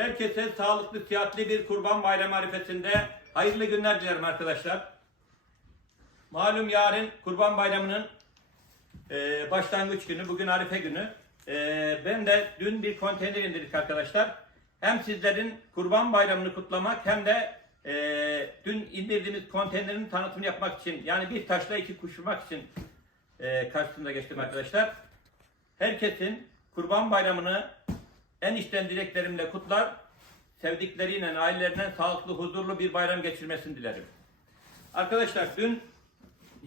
Herkese sağlıklı, sıhhatli bir kurban bayramı arifesinde hayırlı günler dilerim arkadaşlar. Malum yarın kurban bayramının e, başlangıç günü, bugün arife günü. E, ben de dün bir konteyner indirdik arkadaşlar. Hem sizlerin kurban bayramını kutlamak hem de e, dün indirdiğimiz konteynerin tanıtımını yapmak için yani bir taşla iki kuş vurmak için e, karşısında geçtim arkadaşlar. Herkesin kurban bayramını en içten dileklerimle kutlar, sevdikleriyle, ailelerinden sağlıklı, huzurlu bir bayram geçirmesini dilerim. Arkadaşlar dün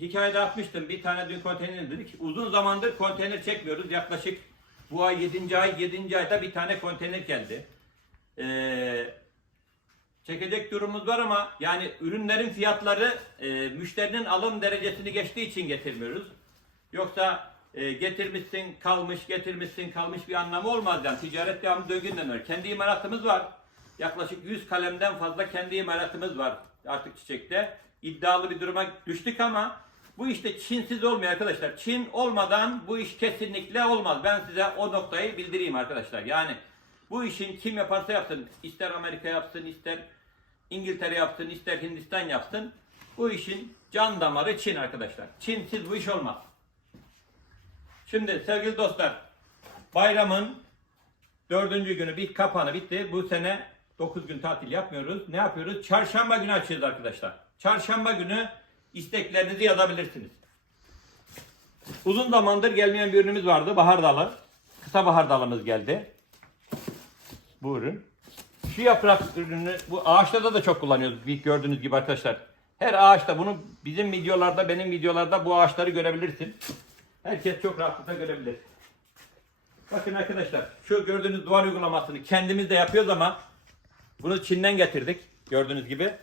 hikayede atmıştım. Bir tane dün konteyner indirdik. Uzun zamandır konteyner çekmiyoruz. Yaklaşık bu ay 7. ay 7. ayda bir tane konteyner geldi. Ee, çekecek durumumuz var ama yani ürünlerin fiyatları e, müşterinin alım derecesini geçtiği için getirmiyoruz. Yoksa e, getirmişsin kalmış getirmişsin kalmış bir anlamı olmaz yani ticaret devamlı döngünden döner. Kendi imalatımız var. Yaklaşık 100 kalemden fazla kendi imalatımız var artık çiçekte. İddialı bir duruma düştük ama bu işte Çinsiz olmuyor arkadaşlar. Çin olmadan bu iş kesinlikle olmaz. Ben size o noktayı bildireyim arkadaşlar. Yani bu işin kim yaparsa yapsın, ister Amerika yapsın, ister İngiltere yapsın, ister Hindistan yapsın. Bu işin can damarı Çin arkadaşlar. Çinsiz bu iş olmaz. Şimdi sevgili dostlar, bayramın dördüncü günü bir kapanı bitti. Bu sene 9 gün tatil yapmıyoruz. Ne yapıyoruz? Çarşamba günü açıyoruz arkadaşlar. Çarşamba günü isteklerinizi yazabilirsiniz. Uzun zamandır gelmeyen bir ürünümüz vardı. Bahar dalı. Kısa bahar dalımız geldi. Bu ürün. Şu yaprak ürünü bu ağaçlarda da çok kullanıyoruz. Bir gördüğünüz gibi arkadaşlar. Her ağaçta bunu bizim videolarda, benim videolarda bu ağaçları görebilirsin. Herkes çok rahatlıkla görebilir. Bakın arkadaşlar şu gördüğünüz duvar uygulamasını kendimiz de yapıyoruz ama bunu Çin'den getirdik. Gördüğünüz gibi.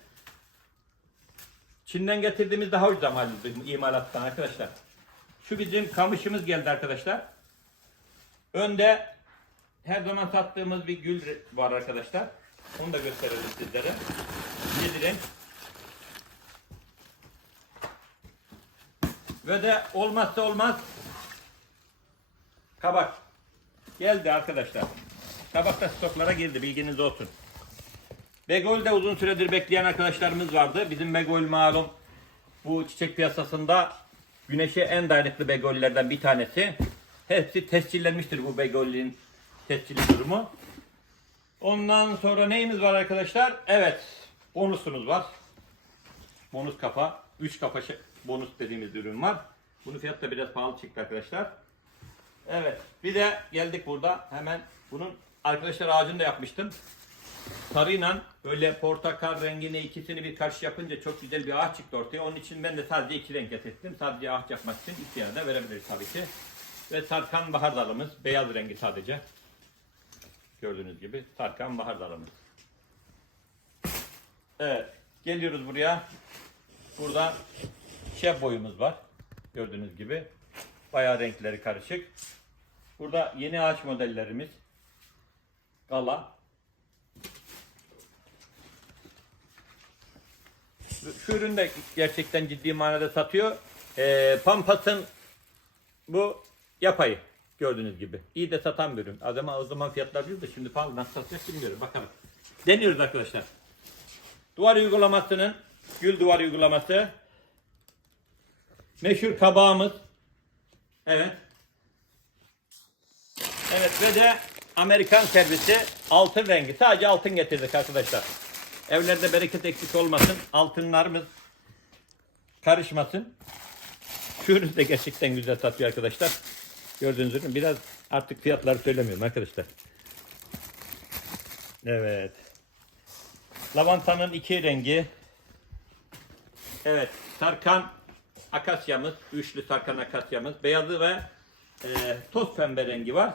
Çin'den getirdiğimiz daha ucuz ama imalattan arkadaşlar. Şu bizim kamışımız geldi arkadaşlar. Önde her zaman sattığımız bir gül var arkadaşlar. Onu da gösterelim sizlere. Yedirin. Ve de olmazsa olmaz kabak. Geldi arkadaşlar. Kabak da stoklara girdi bilginiz olsun. Begol'de uzun süredir bekleyen arkadaşlarımız vardı. Bizim Begol malum bu çiçek piyasasında güneşe en dayanıklı Begol'lerden bir tanesi. Hepsi tescillenmiştir bu Begol'in tescilli durumu. Ondan sonra neyimiz var arkadaşlar? Evet, bonusumuz var. Bonus kafa, 3 kafa bonus dediğimiz ürün var. Bunun fiyatı da biraz pahalı çıktı arkadaşlar. Evet, bir de geldik burada hemen bunun arkadaşlar ağacını da yapmıştım. Sarıyla böyle portakal rengini ikisini bir karşı yapınca çok güzel bir ağaç çıktı ortaya. Onun için ben de sadece iki renk getirdim. Sadece ağaç yapmak için ihtiyar da verebiliriz tabii ki. Ve sarkan bahar dalımız. Beyaz rengi sadece. Gördüğünüz gibi sarkan bahar dalımız. Evet. Geliyoruz buraya. Burada şef boyumuz var. Gördüğünüz gibi. Bayağı renkleri karışık. Burada yeni ağaç modellerimiz. Gala. Şu ürün de gerçekten ciddi manada satıyor. Ee, Pampas'ın bu yapayı gördüğünüz gibi. İyi de satan bir ürün. Adama o zaman fiyatlar değil de şimdi pahalı nasıl satacak bilmiyorum. Bakalım. Deniyoruz arkadaşlar. Duvar uygulamasının gül duvar uygulaması. Meşhur kabağımız. Evet. Evet ve de Amerikan servisi altın rengi. Sadece altın getirdik arkadaşlar. Evlerde bereket eksik olmasın. Altınlarımız karışmasın. Şu ürün de gerçekten güzel satıyor arkadaşlar. Gördüğünüz ürün. Biraz artık fiyatları söylemiyorum arkadaşlar. Evet. Lavantanın iki rengi. Evet. Sarkan akasyamız. Üçlü sarkan akasyamız. Beyazı ve e, toz pembe rengi var.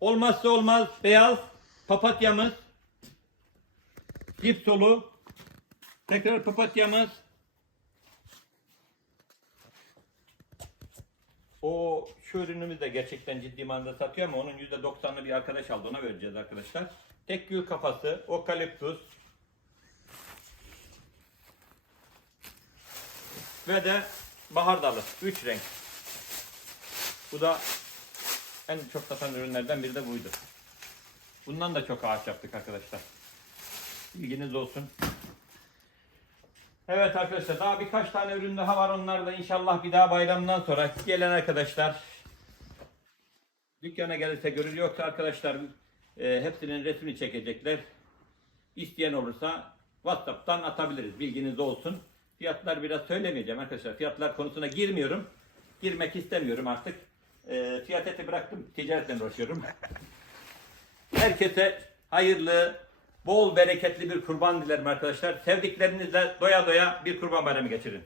Olmazsa olmaz beyaz papatyamız. Gipsolu. Tekrar papatyamız. O şu ürünümüz de gerçekten ciddi manada satıyor ama onun %90'ını bir arkadaş aldı ona vereceğiz arkadaşlar. Tek gül kafası, okaliptus. Ve de bahar dalı. 3 renk. Bu da en çok satan ürünlerden biri de buydu. Bundan da çok ağaç yaptık arkadaşlar. Bilginiz olsun. Evet arkadaşlar daha birkaç tane ürün daha var. Onlar da inşallah bir daha bayramdan sonra gelen arkadaşlar dükkana gelirse görür. Yoksa arkadaşlar e, hepsinin resmini çekecekler. İsteyen olursa WhatsApp'tan atabiliriz. Bilginiz olsun. Fiyatlar biraz söylemeyeceğim arkadaşlar. Fiyatlar konusuna girmiyorum. Girmek istemiyorum artık. E, fiyat eti bıraktım. Ticaretle uğraşıyorum. Herkese hayırlı, bol bereketli bir kurban dilerim arkadaşlar. Sevdiklerinizle doya doya bir kurban bayramı geçirin.